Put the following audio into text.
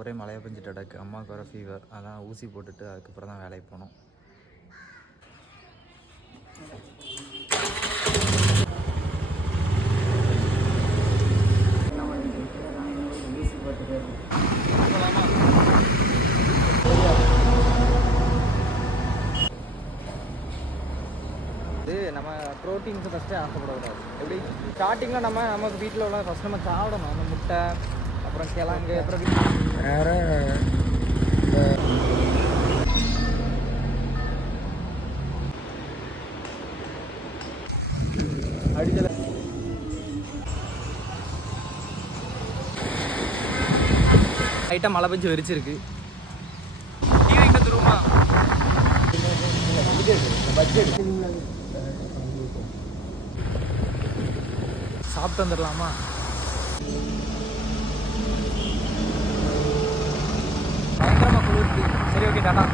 ஒரே மழையை பெஞ்சிட்டு கிடக்கு. அம்மாவுக்கு வர ஃபீவர், அதான் ஊசி போட்டுட்டு அதுக்கப்புறம் தான் வேலைக்கு போனோம். நம்ம ப்ரோட்டீன்ஸை ஃபஸ்ட்டு ஆசைப்படக்கூடாது. எப்படி ஸ்டார்டிங்கில் நமக்கு வீட்டில் உள்ள ஃபஸ்ட் நம்ம சாப்பிடணும். அந்த முட்டை, அப்புறம் கிழங்கு, அப்புறம் வேறு அடிச்சல லைட்டாக மழை பெஞ்சு வெறிச்சிருக்கு. டிவி இங்கே தருமா சாப்பிட்டு வந்துடலாமா? பயங்கரமாக குளிர்ச்சி. சரி, ஓகே, டாடா.